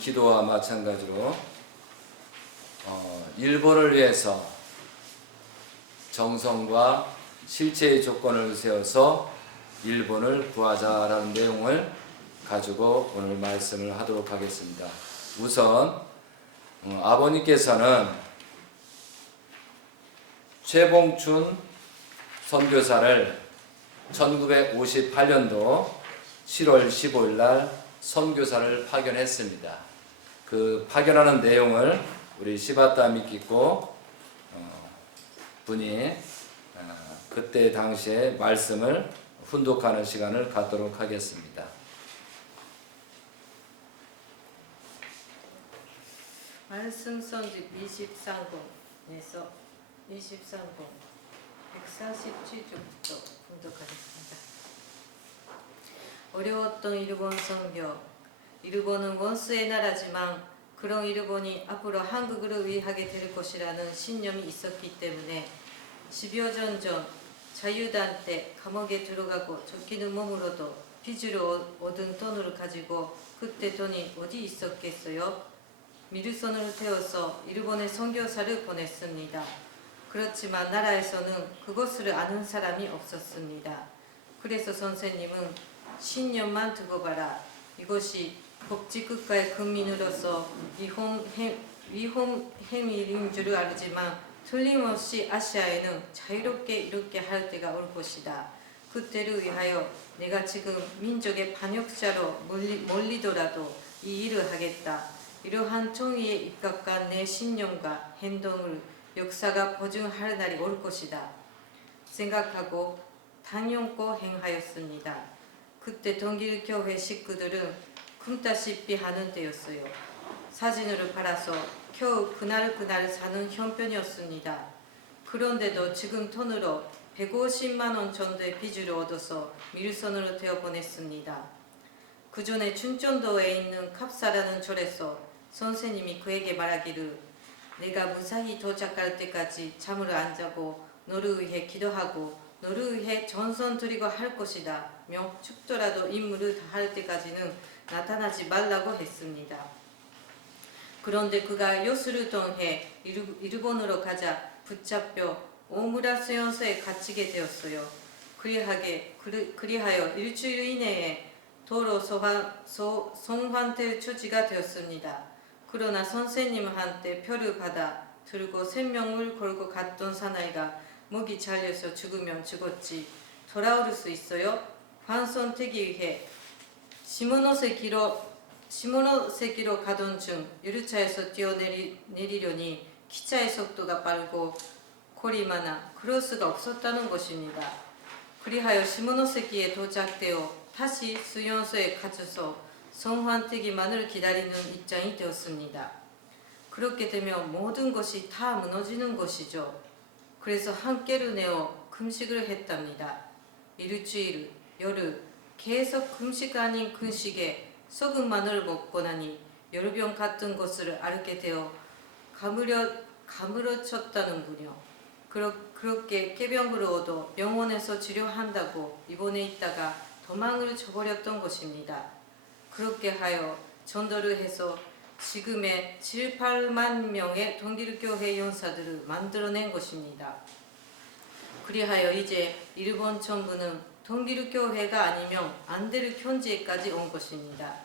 기도와 마찬가지로 일본을 위해서 정성과 실체의 조건을 세워서 일본을 구하자라는 내용을 가지고 오늘 말씀을 하도록 하겠습니다. 우선 아버님께서는 최봉춘 선교사를 1958년도 7월 15일 날 선교사를 파견했습니다. 그 파견하는 내용을 우리 시바타 미키코 분이 그때 당시에 말씀을 훈독하는 시간을 갖도록 하겠습니다. 말씀 선집 23권에서 23권 147쪽부터 분석하겠습니다. 어려웠던 일본 선교. 일본은 원수의 나라지만 그런 일본이 앞으로 한국을 위하게 될 것이라는 신념이 있었기 때문에 10여 년 전 자유단 때 감옥에 들어가고 쫓기는 몸으로도 빚을 얻은 돈을 가지고 그때 돈이 어디 있었겠어요? 미르선을 태워서 일본에 선교사를 보냈습니다. 그렇지만 나라에서는 그것을 아는 사람이 없었습니다. 그래서 선생님은 신념만 두고 봐라. 이것이 복지국가의 국민으로서 위험 행위인 줄 알지만 틀림없이 아시아에는 자유롭게 이렇게 할 때가 올 것이다. 그때를 위하여 내가 지금 민족의 반역자로 몰리더라도 이 일을 하겠다. 이러한 정의에 입각한 내 신념과 행동을 역사가 보증할 날이 올 것이다. 생각하고 단연코 행하였습니다. 그때 동길교회 식구들은 굶다시피 하는 때였어요. 사진으로 팔아서 겨우 그날 사는 형편이었습니다. 그런데도 지금 돈으로 150만 원 정도의 빚을 얻어서 밀선으로 태워 보냈습니다. 그 전에 춘천도에 있는 갑사라는 절에서 선생님이 그에게 말하기를 내가 무사히 도착할 때까지 잠을 안 자고 너를 위해 기도하고 너를 위해 전선 드리고 할 것이다. 죽더라도 임무를 다할 때까지는 나타나지 말라고 했습니다. 그런데 그가 요술을 통해 일본으로 가자 붙잡혀 오무라 수용소에 갇히게 되었어요. 그리하여 일주일 이내에 도로 송환될 처지가 되었습니다. 그러나 선생님한테 표를 받아 들고 생명을 걸고 갔던 사나이가 목이 잘려서 죽으면 죽었지 돌아올 수 있어요? 환송되기 위해 시모노세키로 가던 중 유류차에서 뛰어내리려니 기차의 속도가 빠르고 골이 많아 그럴 수가 없었다는 것입니다. 그리하여 시모노세키에 도착되어 다시 수용소에 갇혀서 성환되기만을 기다리는 입장이 되었습니다. 그렇게 되면 모든 것이 다 무너지는 것이죠. 그래서 한 깨를 내어 금식을 했답니다. 일주일, 열흘 계속 금식 아닌 금식에 썩은 마늘을 먹고 나니 열병 같은 것을 앓게 되어 가물어쳤다는군요. 그렇게 깨병을 얻어 병원에서 치료한다고 입원해 있다가 도망을 쳐버렸던 것입니다. 그렇게 하여 전도를 해서 지금의 7, 8만 명의 동길교회 연사들을 만들어낸 것입니다. 그리하여 이제 일본 정부는 동길교회가 아니면 안 될 현재까지 온 것입니다.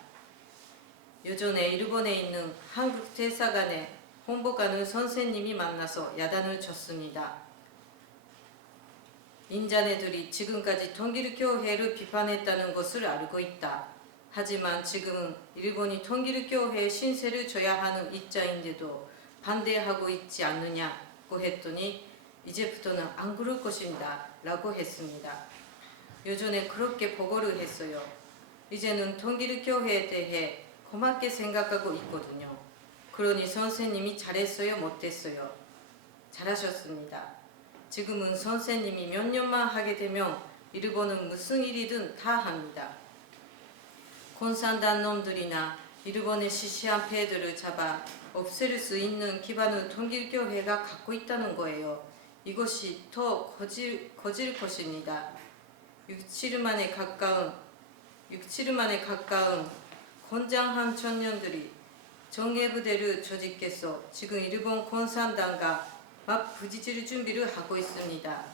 요전에 일본에 있는 한국 대사관의 홍보관을 선생님이 만나서 야단을 쳤습니다. 인자네들이 지금까지 동길교회를 비판했다는 것을 알고 있다. 하지만 지금은 일본이 통일교회의 신세를 져야 하는 입장인데도 반대하고 있지 않느냐고 했더니 이제부터는 안 그럴 것입니다 라고 했습니다. 요전에 그렇게 보고를 했어요. 이제는 통일교회에 대해 고맙게 생각하고 있거든요. 그러니 선생님이 잘했어요 못했어요? 잘하셨습니다. 지금은 선생님이 몇 년만 하게 되면 일본은 무슨 일이든 다 합니다. 공산당 놈들이나 일본의 시시한 폐들을 잡아 없앨 수 있는 기반을 통일교회가 갖고 있다는 거예요. 이것이 더 거질 것입니다. 6-7일 만에 가까운 건장한 청년들이 정예부대를 조직해서 지금 일본 공산당과 막 부딪힐 준비를 하고 있습니다.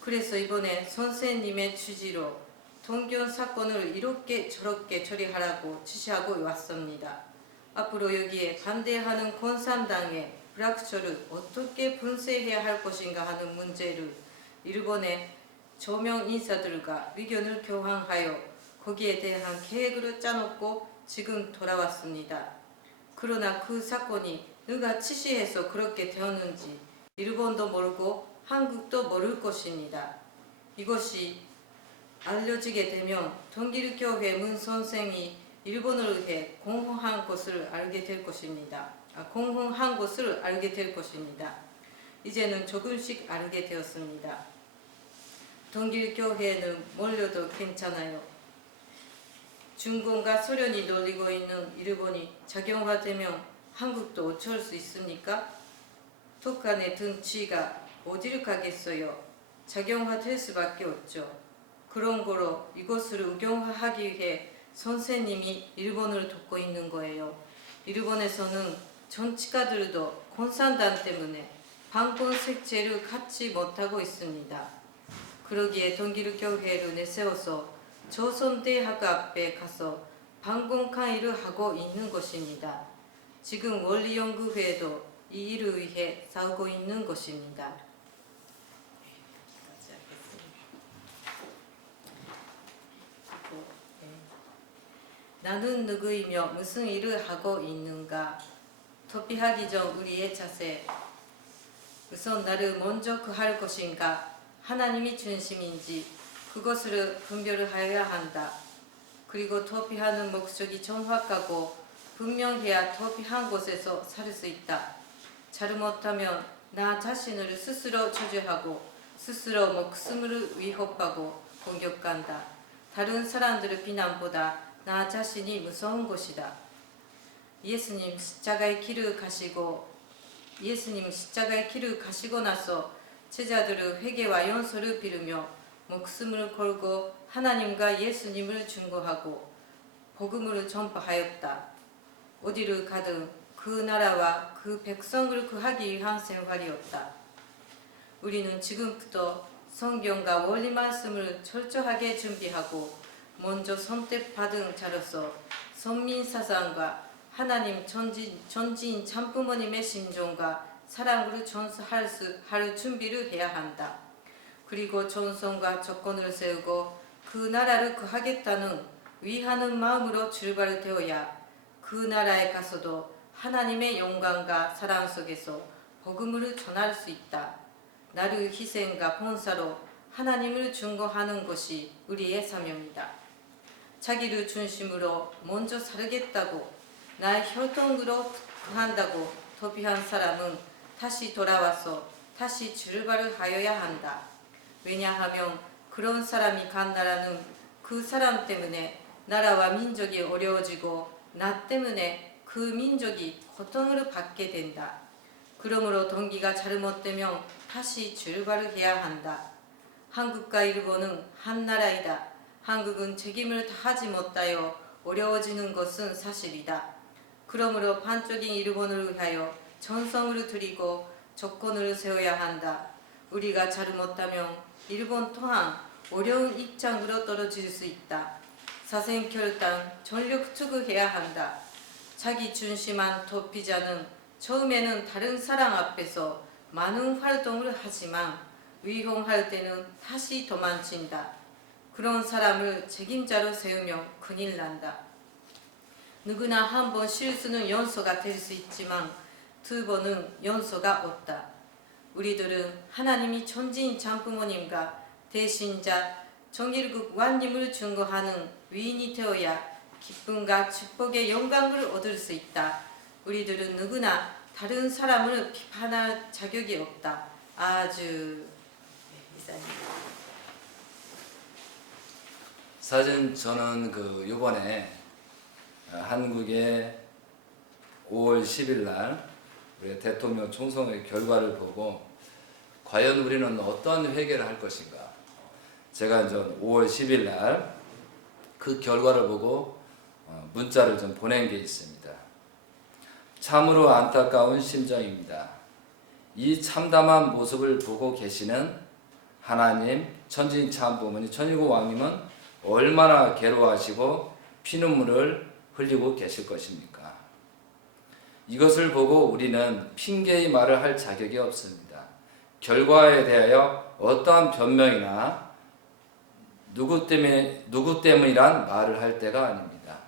그래서 이번에 선생님의 취지로 동경 사건을 이렇게 저렇게 처리하라고 지시하고 왔습니다. 앞으로 여기에 반대하는 공산당의 불확실을 어떻게 분쇄해야 할 것인가 하는 문제를 일본의 조명 인사들과 의견을 교환하여 거기에 대한 계획을 짜놓고 지금 돌아왔습니다. 그러나 그 사건이 누가 지시해서 그렇게 되었는지 일본도 모르고 한국도 모를 것입니다. 이것이 알려지게 되면 동길교회 문 선생이 일본을 위해 공헌한 것을 알게 될 것입니다. 이제는 조금씩 알게 되었습니다. 동길교회는 몰려도 괜찮아요. 중공과 소련이 노리고 있는 일본이 작용화되면 한국도 어쩔 수 있습니까? 북한의 등치가 어디를 가겠어요? 작용화될 수밖에 없죠. 그런 거로 이것을 의경화하기 위해 선생님이 일본을 돕고 있는 거예요. 일본에서는 정치가들도 공산당 때문에 반공 색채를 갖지 못하고 있습니다. 그러기에 동길교회를 내세워서 조선대학 앞에 가서 반공 강의를 하고 있는 것입니다. 지금 원리연구회도 이 일을 위해 싸우고 있는 것입니다. 나는 누구이며 무슨 일을 하고 있는가? 도피하기 전 우리의 자세. 우선 나를 먼저 구할 것인가? 하나님이 중심인지 그것을 분별을 하여야 한다. 그리고 도피하는 목적이 정확하고 분명해야 도피한 곳에서 살 수 있다. 잘못하면 나 자신을 스스로 저주하고 스스로 목숨을 위협하고 공격한다. 다른 사람들의 비난보다 나 자신이 무서운 것이다. 예수님 십자가의 길을 가시고 나서 제자들의 회개와 용서를 빌으며 목숨을 걸고 하나님과 예수님을 증거하고 복음을 전파하였다. 어디를 가든 그 나라와 그 백성을 구하기 위한 생활이었다. 우리는 지금부터 성경과 원리 말씀을 철저하게 준비하고 먼저 선택받은 자로서 선민사상과 하나님 전지인 참부모님의 신종과 사랑으로 전수할 준비를 해야 한다. 그리고 전성과 조건을 세우고 그 나라를 구하겠다는 위하는 마음으로 출발되어야 그 나라에 가서도 하나님의 영광과 사랑 속에서 복음을 전할 수 있다. 나를 희생과 봉사로 하나님을 증거하는 것이 우리의 사명이다. 자기를 중심으로 먼저 살겠다고 나의 혈통으로 한다고 도피한 사람은 다시 돌아와서 다시 출발을 하여야 한다. 왜냐하면 그런 사람이 간 나라는 그 사람 때문에 나라와 민족이 어려워지고 나 때문에 그 민족이 고통을 받게 된다. 그러므로 동기가 잘못되면 다시 출발을 해야 한다. 한국과 일본은 한 나라이다. 한국은 책임을 다하지 못하여 어려워지는 것은 사실이다. 그러므로 반쪽인 일본을 위하여 전성을 드리고 조건을 세워야 한다. 우리가 잘못하면 일본 또한 어려운 입장으로 떨어질 수 있다. 사생결단 전력 투구해야 한다. 자기 중심한 도피자는 처음에는 다른 사람 앞에서 많은 활동을 하지만 위험할 때는 다시 도망친다. 그런 사람을 책임자로 세우면 큰일 난다. 누구나 한 번 실수는 연소가 될 수 있지만 두 번은 연소가 없다. 우리들은 하나님이 천지인 참부모님과 대신자 정일국 왕님을 증거하는 위인이 되어야 기쁨과 축복의 영광을 얻을 수 있다. 우리들은 누구나 다른 사람을 비판할 자격이 없다. 아주 이상입니다. 사실 저는 이번에 한국의 5월 10일 날 우리 대통령 총선의 결과를 보고 과연 우리는 어떤 회개를 할 것인가. 제가 이제 5월 10일 날 그 결과를 보고 문자를 좀 보낸 게 있습니다. 참으로 안타까운 심정입니다. 이 참담한 모습을 보고 계시는 하나님, 천지인 참부모님, 천일국 왕님은 얼마나 괴로워하시고 피눈물을 흘리고 계실 것입니까? 이것을 보고 우리는 핑계의 말을 할 자격이 없습니다. 결과에 대하여 어떠한 변명이나 누구 때문이란 말을 할 때가 아닙니다.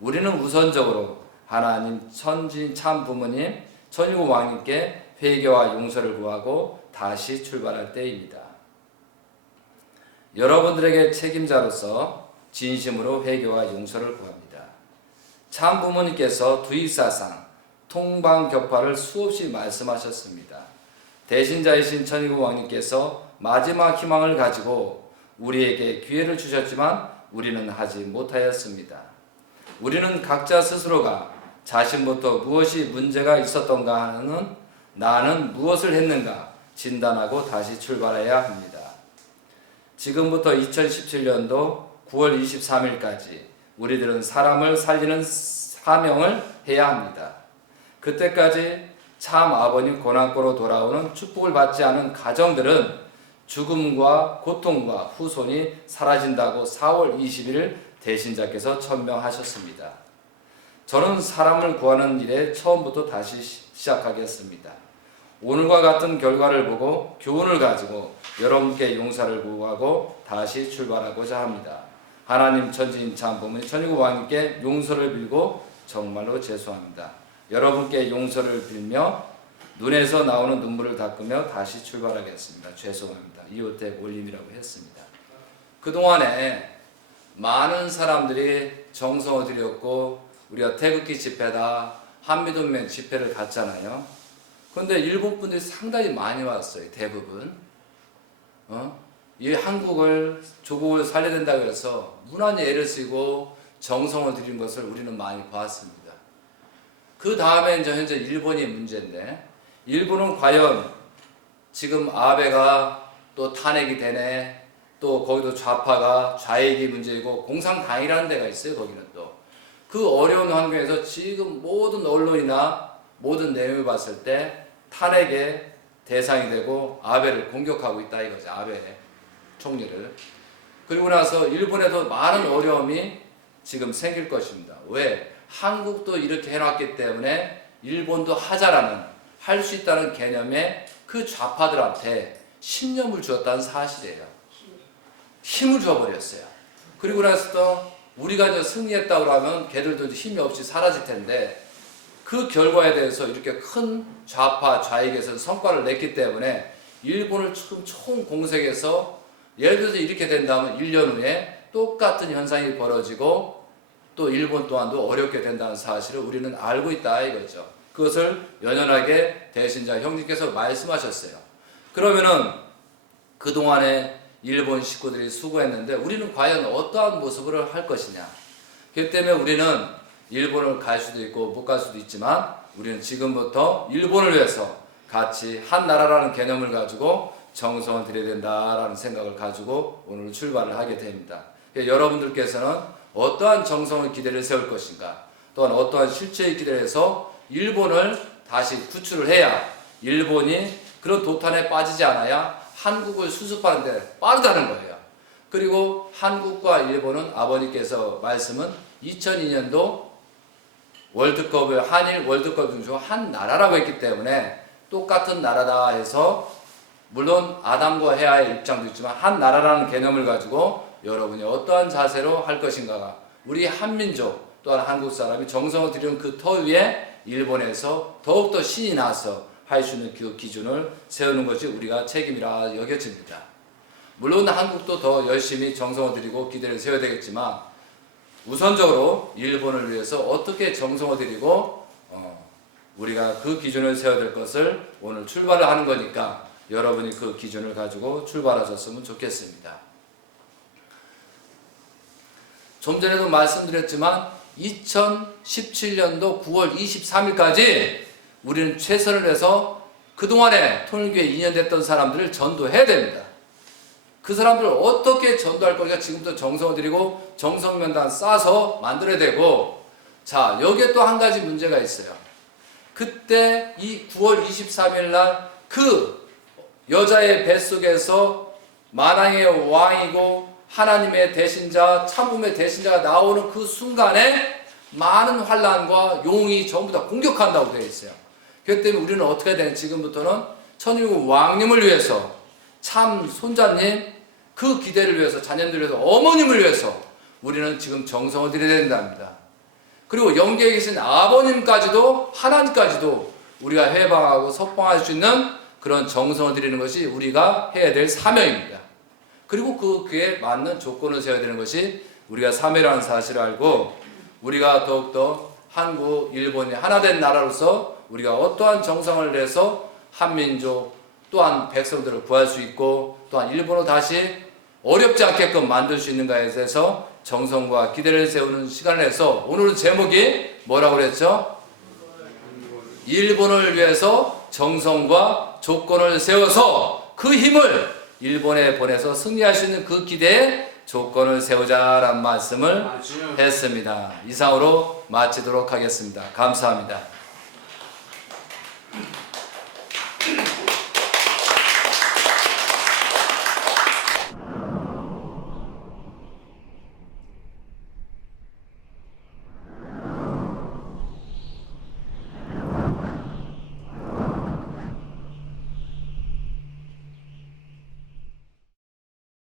우리는 우선적으로 하나님, 천지인 참부모님, 천일국 왕님께 회개와 용서를 구하고 다시 출발할 때입니다. 여러분들에게 책임자로서 진심으로 회개와 용서를 구합니다. 참 부모님께서 두이사상 통방격파를 수없이 말씀하셨습니다. 대신자이신 천일국 왕님께서 마지막 희망을 가지고 우리에게 기회를 주셨지만 우리는 하지 못하였습니다. 우리는 각자 스스로가 자신부터 무엇이 문제가 있었던가 하는 나는 무엇을 했는가 진단하고 다시 출발해야 합니다. 지금부터 2017년도 9월 23일까지 우리들은 사람을 살리는 사명을 해야 합니다. 그때까지 참 아버님 고난고로 돌아오는 축복을 받지 않은 가정들은 죽음과 고통과 후손이 사라진다고 4월 20일 대신자께서 천명하셨습니다. 저는 사람을 구하는 일에 처음부터 다시 시작하겠습니다. 오늘과 같은 결과를 보고 교훈을 가지고 여러분께 용서를 구하고 다시 출발하고자 합니다. 하나님, 천지인 참부모님, 천일국 왕님께 용서를 빌고 정말로 죄송합니다. 여러분께 용서를 빌며 눈에서 나오는 눈물을 닦으며 다시 출발하겠습니다. 죄송합니다. 이웃댁 올림이라고 했습니다. 그동안에 많은 사람들이 정성을 들였고 우리가 태극기 집회다, 한미동맹 집회를 갔잖아요. 그런데 일본 분들이 상당히 많이 왔어요. 대부분. 이 한국을, 조국을 살려야 된다고 해서 무난히 애를 쓰고 정성을 들인 것을 우리는 많이 보았습니다. 그 다음에 이제 현재 일본이 문제인데, 일본은 과연 지금 아베가 또 탄핵이 되네, 또 거기도 좌파가 좌익이 문제이고 공산당이라는 데가 있어요. 거기는 또 그 어려운 환경에서 지금 모든 언론이나 모든 내용을 봤을 때 탄핵의 대상이 되고 아베를 공격하고 있다 이거죠. 아베 총리를. 그리고 나서 일본에도 많은 어려움이 지금 생길 것입니다. 왜? 한국도 이렇게 해놨기 때문에 일본도 하자라는, 할 수 있다는 개념에 그 좌파들한테 신념을 주었다는 사실이에요. 힘을 줘버렸어요. 그리고 나서 또 우리가 이제 승리했다고 하면 걔들도 힘이 없이 사라질 텐데, 그 결과에 대해서 이렇게 큰 좌파 좌익에서 성과를 냈기 때문에 일본을 지금 총 공세에서 예를 들어서 이렇게 된다면 1년 후에 똑같은 현상이 벌어지고 또 일본 또한도 어렵게 된다는 사실을 우리는 알고 있다 이거죠. 그것을 연연하게 대신자 형님께서 말씀하셨어요. 그러면은 그동안에 일본 식구들이 수고했는데 우리는 과연 어떠한 모습을 할 것이냐. 그렇기 때문에 우리는 일본을 갈 수도 있고 못 갈 수도 있지만 우리는 지금부터 일본을 위해서 같이 한 나라라는 개념을 가지고 정성을 들여야 된다라는 생각을 가지고 오늘 출발을 하게 됩니다. 여러분들께서는 어떠한 정성의 기대를 세울 것인가, 또한 어떠한 실체의 기대를 해서 일본을 다시 구출을 해야 일본이 그런 도탄에 빠지지 않아야 한국을 수습하는데 빠르다는 거예요. 그리고 한국과 일본은 아버님께서 말씀은 2002년도 월드컵을, 한일 월드컵 중에 한 나라라고 했기 때문에 똑같은 나라다 해서, 물론 아담과 헤아의 입장도 있지만 한 나라라는 개념을 가지고 여러분이 어떠한 자세로 할 것인가가, 우리 한민족 또한 한국 사람이 정성을 들이는 그 터 위에 일본에서 더욱더 신이 나서 할 수 있는 그 기준을 세우는 것이 우리가 책임이라 여겨집니다. 물론 한국도 더 열심히 정성을 들이고 기대를 세워야 되겠지만 우선적으로 일본을 위해서 어떻게 정성을 들이고 우리가 그 기준을 세워야 될 것을 오늘 출발을 하는 거니까 여러분이 그 기준을 가지고 출발하셨으면 좋겠습니다. 좀 전에도 말씀드렸지만 2017년도 9월 23일까지 우리는 최선을 해서 그동안에 통일교회 2년 됐던 사람들을 전도해야 됩니다. 그 사람들을 어떻게 전도할 거니까 지금부터 정성을 들이고 정성면단 싸서 만들어야 되고, 자, 여기에 또 한 가지 문제가 있어요. 그때 이 9월 23일 날 그 여자의 뱃속에서 만왕의 왕이고 하나님의 대신자, 참음의 대신자가 나오는 그 순간에 많은 환란과 용이 전부 다 공격한다고 되어 있어요. 그렇기 때문에 우리는 어떻게 해야 되냐? 지금부터는 천일국 왕님을 위해서, 참 손자님 그 기대를 위해서, 자녀들을 위해서, 어머님을 위해서 우리는 지금 정성을 들여야 된답니다. 그리고 영계에 계신 아버님까지도, 하나님까지도 우리가 해방하고 석방할 수 있는 그런 정성을 드리는 것이 우리가 해야 될 사명입니다. 그리고 그에 맞는 조건을 세워야 되는 것이 우리가 사명이라는 사실을 알고, 우리가 더욱더 한국, 일본이 하나 된 나라로서 우리가 어떠한 정성을 내서 한민족 또한 백성들을 구할 수 있고, 또한 일본을 다시 어렵지 않게끔 만들 수 있는가에 대해서 정성과 기대를 세우는 시간을 해서, 오늘은 제목이 뭐라고 그랬죠? 일본을 위해서 정성과 조건을 세워서 그 힘을 일본에 보내서 승리할 수 있는 그 기대에 조건을 세우자라는 말씀을 했습니다. 이상으로 마치도록 하겠습니다. 감사합니다.